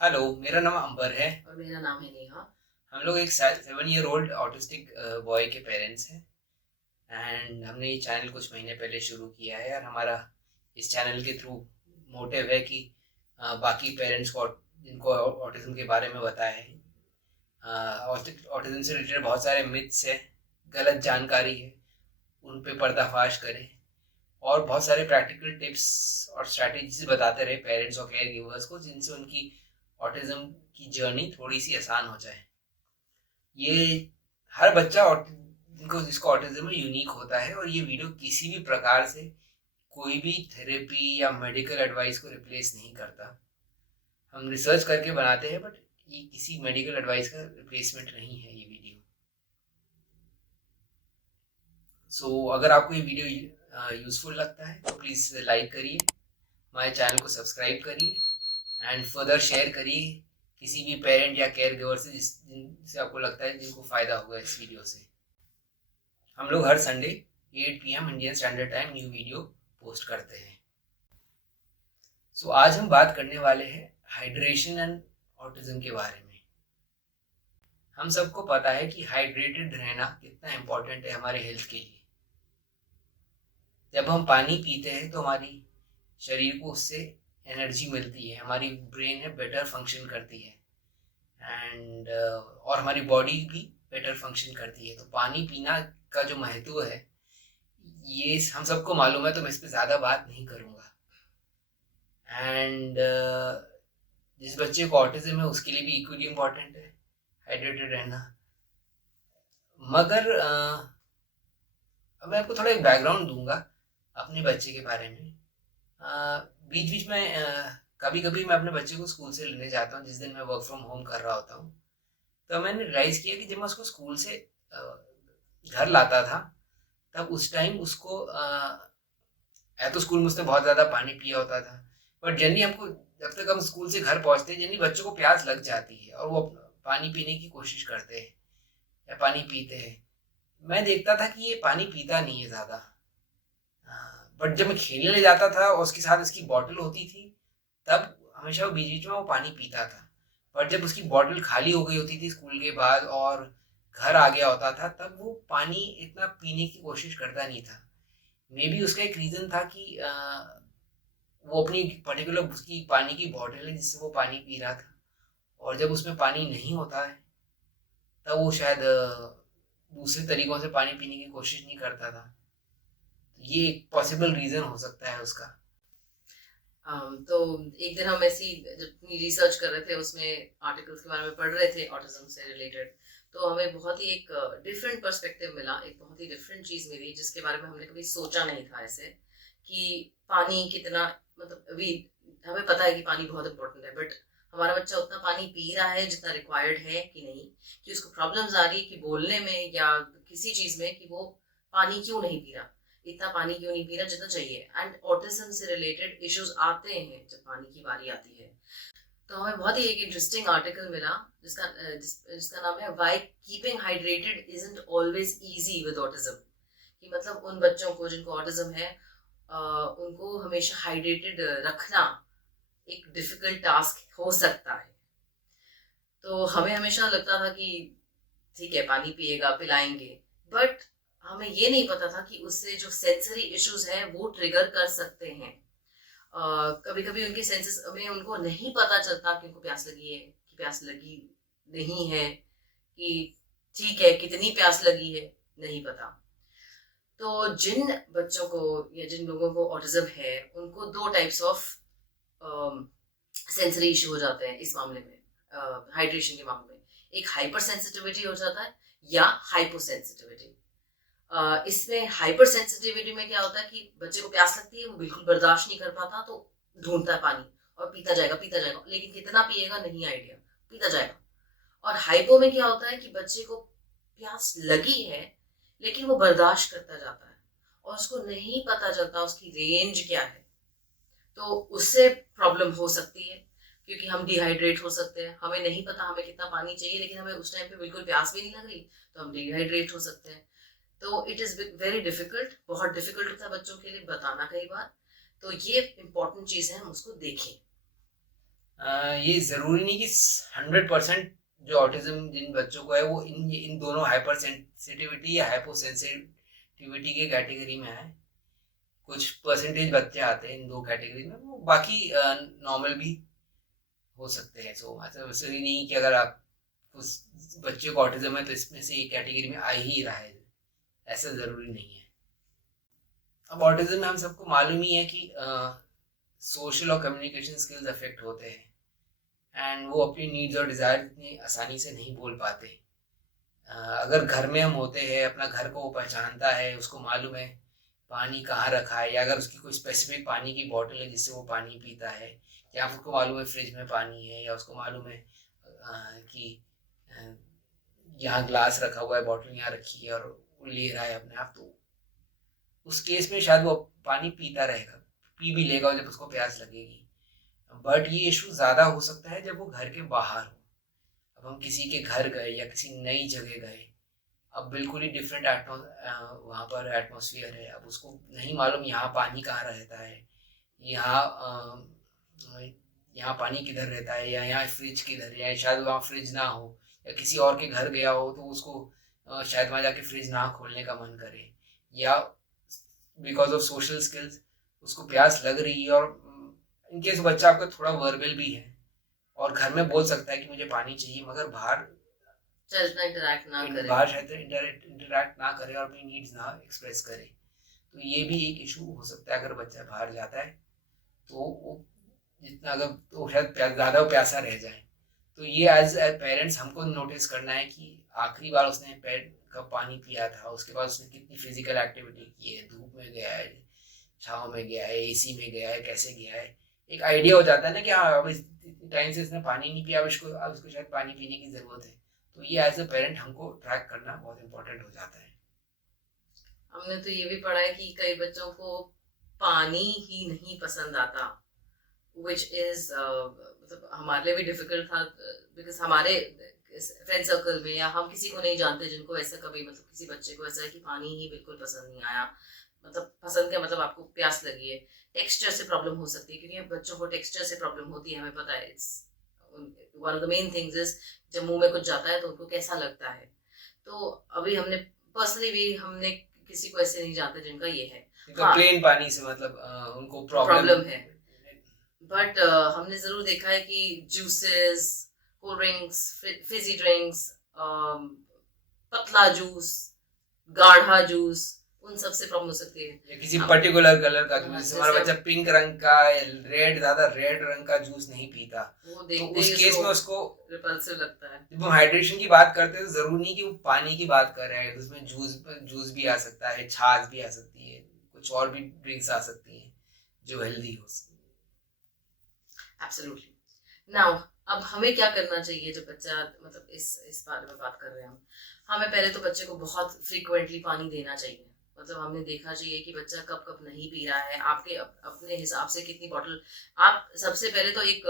Hello, मेरा नाम अंबर है। और मेरा नाम है नेहा। हम लोग एक 7 ईयर ओल्ड ऑटिस्टिक बॉय के पेरेंट्स हैं। एंड हमने ये चैनल कुछ महीने पहले शुरू किया है और हमारा इस चैनल के थ्रू मोटिव है कि बाकी पेरेंट्स को जिनको ऑटिज्म के बारे में बताया है। ऑटिज्म से रिलेटेड बहुत सारे मिथ्स है, गलत जानकारी है, उन पे पर्दाफाश करें और बहुत सारे प्रैक्टिकल टिप्स और स्ट्रैटेजीज बताते रहे पेरेंट्स और केयर गिवर्स को, जिनसे उनकी ऑटिज्म की जर्नी थोड़ी सी आसान हो जाए। ये हर बच्चा जिनको जिसको ऑटिज्म है यूनिक होता है, और ये वीडियो किसी भी प्रकार से कोई भी थेरेपी या मेडिकल एडवाइस को रिप्लेस नहीं करता। हम रिसर्च करके बनाते हैं, बट ये किसी मेडिकल एडवाइस का रिप्लेसमेंट नहीं है ये वीडियो। अगर आपको ये वीडियो यूजफुल लगता है तो प्लीज़ लाइक करिए, हमारे चैनल को सब्सक्राइब करिए एंड फर्दर शेयर करिए किसी भी पेरेंट या केयर गिवर से जिनसे आपको लगता है जिनको फ़ायदा होगा इस वीडियो से। हम लोग हर Sunday 8 PM Indian standard time new video post करते हैं। आज हम बात करने वाले हैं हाइड्रेशन एंड ऑटिज्म के बारे में। हम सबको पता है कि हाइड्रेटेड रहना कितना इम्पोर्टेंट है हमारे हेल्थ के लिए। जब हम पानी पीते हैं तो हमारी शरीर को उससे एनर्जी मिलती है, हमारी ब्रेन है बेटर फंक्शन करती है एंड और हमारी बॉडी भी बेटर फंक्शन करती है। तो पानी पीना का जो महत्व है ये हम सबको मालूम है, तो मैं इस पर ज़्यादा बात नहीं करूँगा। एंड जिस बच्चे को ऑटिज्म है उसके लिए भी इक्वली इम्पॉर्टेंट है हाइड्रेटेड रहना। मगर अब मैं आपको थोड़ा एक बैकग्राउंड दूंगा अपने बच्चे के बारे में। बीच बीच में कभी कभी मैं अपने बच्चे को स्कूल से लेने जाता हूँ, जिस दिन मैं वर्क फ्रॉम होम कर रहा होता हूँ। तो मैंने रियलाइज़ किया कि जब मैं उसको स्कूल से घर लाता था, तब उस टाइम उसको या तो स्कूल में उसने बहुत ज़्यादा पानी पिया होता था, बट जनरली हमको जब तक हम स्कूल से घर पहुँचते हैं जनरली बच्चों को प्यास लग जाती है और वो पानी पीने की कोशिश करते हैं या पानी पीते हैं। मैं देखता था कि ये पानी पीता नहीं है ज़्यादा, बट जब मैं खेलने ले जाता था और उसके साथ उसकी बॉटल होती थी, तब हमेशा वो बीच बीच में वो पानी पीता था। पर जब उसकी बॉटल खाली हो गई होती थी स्कूल के बाद और घर आ गया होता था, तब वो पानी इतना पीने की कोशिश करता नहीं था। मे बी उसका एक रीज़न था कि वो अपनी पर्टिकुलर उसकी पानी की बॉटल है जिससे वो पानी पी रहा था, और जब उसमें पानी नहीं होता है तब वो शायद दूसरे तरीकों से पानी पीने की कोशिश नहीं करता था। ये एक पॉसिबल रीज़न हो सकता है उसका। तो एक दिन हम ऐसी जब रिसर्च कर रहे थे उसमें आर्टिकल्स के बारे में पढ़ रहे थे ऑटिज्म से रिलेटेड, तो हमें बहुत ही एक डिफरेंट पर्सपेक्टिव मिला, एक बहुत ही डिफरेंट चीज़ मिली जिसके बारे में हमने कभी सोचा नहीं था ऐसे, कि पानी कितना, मतलब अभी हमें पता है कि पानी बहुत इंपॉर्टेंट है, बट हमारा बच्चा उतना पानी पी रहा है जितना रिक्वायर्ड है कि नहीं, कि उसको प्रॉब्लम्स आ रही है कि बोलने में या किसी चीज़ में, कि वो पानी क्यों नहीं पी रहा, इतना पानी क्यों नहीं पी रहा जितना चाहिए। एंड ऑटिज्म से रिलेटेड इश्यूज आते हैं जब पानी की बारी आती है। तो हमें बहुत ही एक इंटरेस्टिंग आर्टिकल मिला जिसका नाम है why keeping hydrated isn't always easy with autism. कि मतलब उन बच्चों को जिनको ऑटिज्म है, उनको हमेशा हाइड्रेटेड रखना एक डिफिकल्ट टास्क हो सकता है। तो हमें हमेशा लगता था कि ठीक है पानी पिएगा पिलाएंगे, बट हमें ये नहीं पता था कि उससे जो सेंसरी इश्यूज हैं वो ट्रिगर कर सकते हैं। कभी कभी उनके सेंसेस में उनको नहीं पता चलता कि उनको प्यास लगी है कि प्यास लगी नहीं है, कि ठीक है कितनी प्यास लगी है नहीं पता। तो जिन बच्चों को या जिन लोगों को ऑटिज्म है उनको दो टाइप्स ऑफ सेंसरी इशू हो जाते हैं इस मामले में, हाइड्रेशन के मामले में। एक हाइपर सेंसिटिविटी हो जाता है या हाइपो सेंसिटिविटी। इसमें हाइपर सेंसिटिविटी में क्या होता है कि बच्चे को प्यास लगती है, वो बिल्कुल बर्दाश्त नहीं कर पाता, तो ढूंढता है पानी और पीता जाएगा, लेकिन कितना पिएगा नहीं आइडिया, पीता जाएगा। और हाइपो में क्या होता है कि बच्चे को प्यास लगी है लेकिन वो बर्दाश्त करता जाता है और उसको नहीं पता चलता उसकी रेंज क्या है। तो उससे प्रॉब्लम हो सकती है, क्योंकि हम डिहाइड्रेट हो सकते हैं, हमें नहीं पता हमें कितना पानी चाहिए, लेकिन हमें उस टाइम पे बिल्कुल प्यास भी नहीं लग रही, तो हम डिहाइड्रेट हो सकते हैं। तो इट इज़ वेरी डिफिकल्ट, बहुत डिफिकल्ट होता है बच्चों के लिए बताना कई बार। तो ये इम्पोर्टेंट चीज़ है, हम उसको देखें। ये ज़रूरी नहीं कि 100% जो ऑटिज़्म जिन बच्चों को है वो इन दोनों हाइपर सेंसिटिविटी या हाइपो सेंसिटिविटी के कैटेगरी में आए। कुछ परसेंटेज बच्चे आते हैं इन दो कैटेगरी में, वो बाकी नॉर्मल भी हो सकते हैं। सो मतलब ज़रूरी नहीं कि अगर आप उस बच्चे को ऑटिज़्म है तो इसमें से एक कैटेगरी में आ ही रहा है, ऐसा ज़रूरी नहीं है। अब ऑटिज़्म में हम सबको मालूम ही है कि सोशल और कम्युनिकेशन स्किल्स अफेक्ट होते हैं एंड वो अपनी नीड्स और डिज़ायर इतनी आसानी से नहीं बोल पाते। अगर घर में हम होते हैं, अपना घर को वो पहचानता है, उसको मालूम है पानी कहाँ रखा है, या अगर उसकी कोई स्पेसिफिक पानी की बॉटल है जिससे वो पानी पीता है, या उसको मालूम है फ्रिज में पानी है, या उसको मालूम है कि अ, यहाँ ग्लास रखा हुआ है, बॉटल यहाँ रखी है और वो ले रहा है अपने आप, तो उस केस में शायद वो पानी पीता रहेगा, पी भी लेगा जब उसको प्यास लगेगी। बट ये इशू ज़्यादा हो सकता है जब वो घर के बाहर हो। अब हम किसी के घर गए या किसी नई जगह गए, अब बिल्कुल ही डिफरेंट वहाँ पर एटमॉस्फेयर है, अब उसको नहीं मालूम यहाँ पानी कहाँ रहता है, यहाँ यहाँ पानी किधर रहता है, या यहाँ फ्रिज किधर है, या शायद वहाँ फ्रिज ना हो, या किसी और के घर गया हो तो उसको शायद वहाँ जाके फ्रिज ना खोलने का मन करे, या बिकॉज ऑफ सोशल स्किल्स उसको प्यास लग रही है, और इनकेस बच्चा आपका थोड़ा वर्बल भी है और घर में बोल सकता है कि मुझे पानी चाहिए, मगर बाहर बाहर शायद इंटरैक्ट ना करे और अपनी नीड्स ना एक्सप्रेस करे, तो ये भी एक इशू हो सकता है। अगर बच्चा बाहर जाता है तो वो जितना अगर तो शायद ज़्यादा वो प्यासा रह जाए, तो ये एज ए पेरेंट्स हमको नोटिस करना है कि आखिरी बार उसने पेट कब पानी पिया था, उसके बाद उसने कितनी फिजिकल एक्टिविटी की है, धूप में गया है, छाँव में गया है, एसी में गया है, कैसे गया है, एक आइडिया हो जाता है ना कि हाँ अब इस टाइम से इसने पानी नहीं पिया, अब इसको शायद पानी पीने की ज़रूरत है। तो ये एज अ पेरेंट हमको ट्रैक करना बहुत इम्पोर्टेंट हो जाता है। हमने तो ये भी पढ़ा है कि कई बच्चों को पानी ही नहीं पसंद आता, which is मतलब हमारे लिए भी डिफिकल्ट था, बिकॉज हमारे फ्रेंड सर्कल में या हम किसी को नहीं जानते जिनको ऐसा कभी मतलब किसी बच्चे को ऐसा है कि पानी ही बिल्कुल पसंद नहीं आया। मतलब पसंद क्या, मतलब आपको प्यास लगी है, टेक्सचर से प्रॉब्लम हो सकती है, क्योंकि बच्चों को टेक्सचर से प्रॉब्लम होती है, हमें पता है। It's one of the main things is जब मुंह में कुछ जाता है तो उनको कैसा लगता है। तो अभी हमने पर्सनली भी हमने किसी को ऐसे नहीं जानते जिनका ये है, हाँ, प्लेन पानी से मतलब उनको प्रॉब्लम है। बट हमने जरूर देखा है कि juices, cold drinks, Fiji drinks, पतला जूस, गाढ़ा जूस, उन सब से प्रॉब्लम हो सकती है। या किसी पर्टिकुलर कलर का जूस, जैसे हमारा बच्चा पिंक रंग का, ज्यादा रेड रंग का जूस नहीं पीता, तो उस केस में उसको रिपल्सिव लगता है। जब हम हाइड्रेशन की बात करते हैं तो जरूरी नहीं कि वो पानी की बात कर रहे हैं, उसमें जूस भी आ सकता है, छाछ भी आ सकती है, कुछ और भी ड्रिंक्स आ सकती हैं जो हेल्दी हो। एब्सोल्युटली। नाउ अब हमें क्या करना चाहिए जब बच्चा, मतलब इस बारे में बात कर रहे हैं हम, हमें पहले तो बच्चे को बहुत फ्रीक्वेंटली पानी देना चाहिए। मतलब हमने देखा चाहिए कि बच्चा कब कब नहीं पी रहा है, आपके अपने हिसाब से कितनी बॉटल, आप सबसे पहले तो एक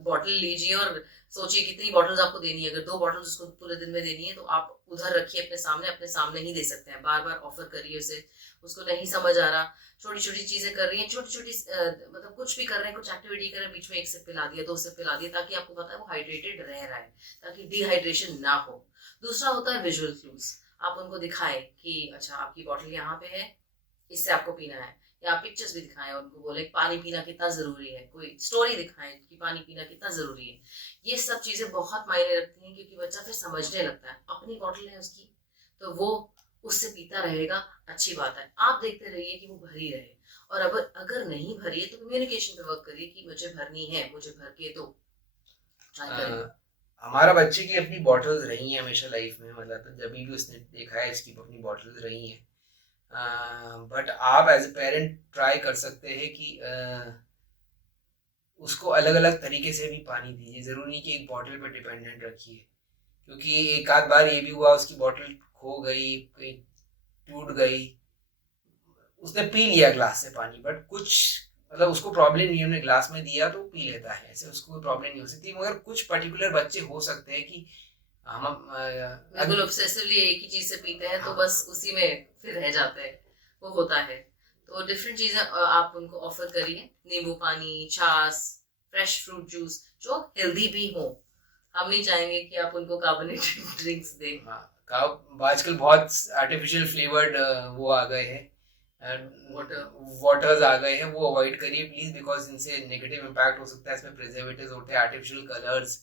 बॉटल लीजिए और सोचिए कितनी बॉटल्स आपको देनी है। अगर 2 बॉटल्स उसको पूरे दिन में देनी है तो आप उधर रखिए अपने सामने ही दे सकते हैं, बार बार ऑफर करिए उसे। उसको नहीं समझ आ रहा, छोटी छोटी चीजें कर रही हैं, छोटी छोटी मतलब कुछ भी कर रहे हैं, कुछ एक्टिविटी कर रहे हैं, बीच में 1 सिप पिला दिया, 2 सिप पिला दिया, ताकि आपको पता है वो हाइड्रेटेड रह रहा है, ताकि डिहाइड्रेशन ना हो। दूसरा होता है विजुअल क्यूज। आप उनको दिखाएं कि अच्छा आपकी बॉटल यहाँ पे है, इससे आपको पीना है, या आप पिक्चर्स भी दिखाएं, उनको बोले पानी पीना कितना जरूरी है, कोई स्टोरी दिखाएं कि पानी पीना कितना जरूरी है। ये सब चीजें बहुत मायने रखती हैं, क्योंकि बच्चा फिर समझने लगता है। अपनी बॉटल है उसकी तो वो उससे पीता रहेगा, अच्छी बात है। आप देखते रहिए कि वो भरी रहे, और अगर नहीं भरी है तो कम्युनिकेशन पे वर्क करिए कि मुझे भरनी है, मुझे भर के दो। हमारा बच्चे की अपनी बॉटल्स रही हैं हमेशा लाइफ में, मतलब तो जब भी उसने देखा है इसकी अपनी बॉटल्स रही हैं। बट आप एज ए पेरेंट ट्राई कर सकते हैं कि उसको अलग अलग तरीके से भी पानी दीजिए, ज़रूरी नहीं कि एक बॉटल पर डिपेंडेंट रखिए, क्योंकि एक आध बार ये भी हुआ उसकी बॉटल खो गई, कहीं टूट गई, उसने पी लिया ग्लास से पानी, बट कुछ मतलब उसको प्रॉब्लम नहीं है, हमने ग्लास में दिया तो पी लेता है, ऐसे उसको कोई प्रॉब्लम नहीं हो सकती। मगर कुछ पर्टिकुलर बच्चे हो सकते हैं कि हम बिल्कुल ऑब्सेसिवली एक ही चीज से पीते हैं, तो बस उसी में फिर रह जाते हैं, वो होता है। तो डिफरेंट चीजें आप उनको ऑफर करिए, नींबू पानी, छाछ, फ्रेश फ्रूट जूस, जो हेल्दी भी हो। हम नहीं चाहेंगे कि आप उनको कार्बोनेटेड ड्रिंक्स दें। हाँ, आजकल बहुत आर्टिफिशियल फ्लेवर्ड वो आ गए हैं, वाटर्स आ गए हैं, वो अवॉइड करिए प्लीज, बिकॉज इनसे नेगेटिव इम्पैक्ट हो सकता है। इसमें प्रिजर्वेटिव्स होते हैं, आर्टिफिशियल कलर्स,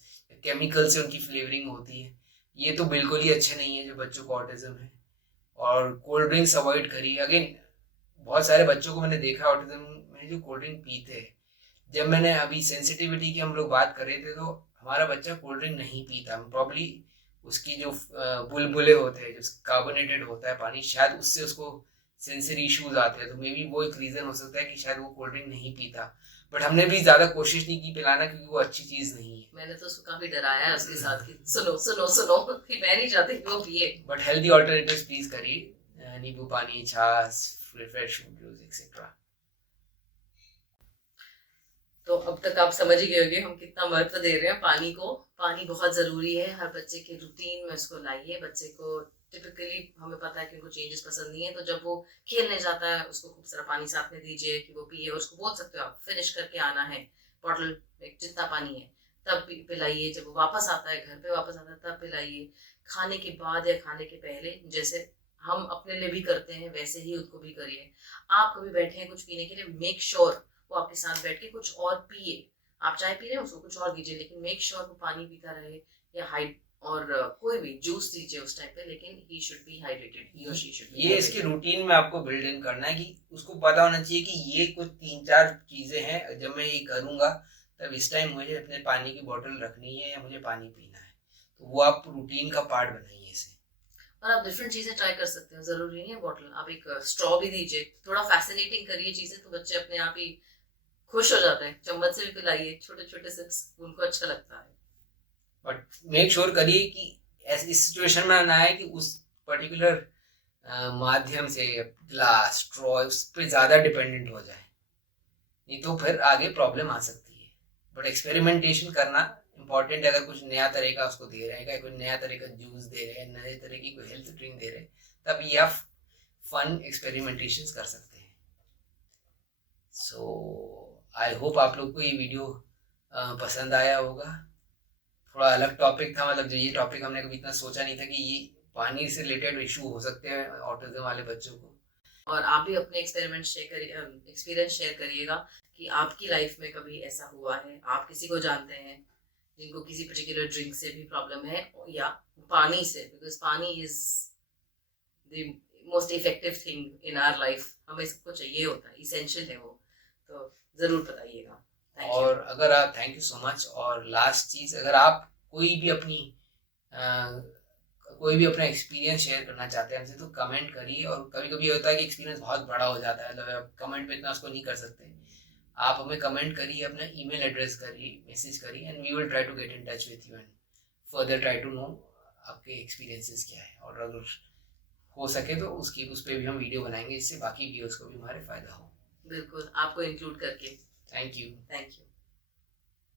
केमिकल से उनकी फ्लेवरिंग होती है। ये तो बिल्कुल ही अच्छे नहीं है जो बच्चों को ऑटिज्म है। और कोल्ड ड्रिंक्स अवॉइड करिए। अगेन, बहुत सारे बच्चों को मैंने देखा ऑटिज्म में जो कोल्ड ड्रिंक पीते हैं। जब मैंने अभी सेंसिटिविटी की हम लोग बात कर रहे थे, तो हमारा बच्चा कोल्ड ड्रिंक नहीं पीता। प्रॉब्ली उसकी जो बुलबुले होते हैं, जो कार्बोनेटेड होता है पानी, शायद उससे उसको सेंसरी इश्यूज आते हैं। तो मे बी वो एक रीज़न हो सकता है कि शायद वो कोल्ड ड्रिंक नहीं पीता। बट हमने भी ज़्यादा कोशिश नहीं की पिलाना, क्योंकि वो अच्छी चीज़ नहीं है। मैंने तो उसको काफी डराया है उसके साथ कि सुनो सुनो सुनो, कि मैं नहीं चाहती कि वो पिए। बट हेल्दी ऑल्टरनेटिव्स प्लीज करिए, नींबू पानी, छाछ, फ्रेश फ्रूट जूस एक्सेट्रा। तो अब तक आप समझ ही गए होंगे हम कितना महत्व दे रहे हैं पानी को। पानी बहुत ज़रूरी है, हर बच्चे के रूटीन में उसको लाइए। बच्चे को टिपिकली हमें पता है कि उनको चेंजेस पसंद नहीं है, तो जब वो खेलने जाता है उसको खूब सारा पानी साथ में दीजिए कि वो पिए। और उसको बोल सकते हो आप फिनिश करके आना है बॉटल में जितना पानी है, तब पिलाइए। जब वो वापस आता है, घर पे वापस आता है, तब पिलाइए। खाने के बाद या खाने के पहले, जैसे हम अपने लिए भी करते हैं वैसे ही उनको भी करिए। आप कभी बैठे हैं कुछ पीने के लिए, मेक श्योर वो आपके साथ बैठ के कुछ और पिए। आप चाय पी रहे हैं उसको कुछ और दीजिए, लेकिन मेक श्योर वो पानी पीता रहे, या हाइड और कोई भी जूस दीजिए उस टाइम पे, लेकिन ही शुड बी हाइड्रेटेड, ही और शी शुड बी। ये इसके रूटीन में आपको बिल्ड इन करना है, कि उसको पता होना चाहिए कि ये कुछ 3-4 चीजें हैं, जब मैं ये करूंगा तब इस टाइम मुझे अपने पानी की बोतल रखनी है या मुझे पानी पीना है। तो वो आप रूटीन का पार्ट बनाइए इसे। और आप डिफरेंट चीजें ट्राई कर सकते हैं, जरूरी नहीं है बॉटल। आप एक स्ट्रॉ भी दीजिए, थोड़ा फैसिनेटिंग करिए चीजें, तो बच्चे अपने आप ही खुश हो जाते हैं। चम्मच से भी पिलाइए, छोटे छोटे सिप्स, उनको अच्छा लगता है। बट मेक श्योर करिए कि ऐसी सिचुएशन में ना आए कि उस पर्टिकुलर माध्यम से, ग्लास, स्ट्रॉ, उस पर ज़्यादा डिपेंडेंट हो जाए, नहीं तो फिर आगे प्रॉब्लम आ सकती है। बट एक्सपेरिमेंटेशन करना इम्पॉर्टेंट है। अगर कुछ नया तरह का उसको दे रहे हैं, कोई नया तरह का जूस दे रहे हैं, नए तरह की कोई हेल्थ ड्रिंक दे रहे हैं, तब ये आप फन एक्सपेरिमेंटेशन कर सकते हैं। सो आई होप आप लोग को ये वीडियो पसंद आया होगा। थोड़ा अलग टॉपिक था, मतलब जो ये टॉपिक हमने कभी इतना सोचा नहीं था कि ये पानी से रिलेटेड इशू हो सकते हैं ऑटिज्म वाले बच्चों को। और आप भी अपने एक्सपीरियंस शेयर करिएगा कि आपकी लाइफ में कभी ऐसा हुआ है, आप किसी को जानते हैं जिनको किसी पर्टिकुलर ड्रिंक से भी प्रॉब्लम है, या पानी से, because pani is the most effective thing in our life. हमें सबको चाहिए होता है, इसेंशियल है वो। तो ज़रूर बताइएगा। और अगर आप, थैंक यू सो मच। और लास्ट चीज़, अगर आप कोई भी अपना एक्सपीरियंस शेयर करना चाहते हैं हमसे, तो कमेंट करिए। और कभी कभी होता है कि एक्सपीरियंस बहुत बड़ा हो जाता है, तो आप कमेंट में इतना उसको नहीं कर सकते। आप हमें कमेंट करिए, अपना ईमेल एड्रेस करिए, मैसेज करिए, and we will try to get in touch with you and further try to know आपके एक्सपीरियंसेस क्या है। और अगर हो सके तो उस पर भी हम वीडियो बनाएंगे, इससे बाकी व्यूअर्स को भी हमारे फायदा हो। बिल्कुल, आपको इंक्लूड करके। Thank you. Thank you.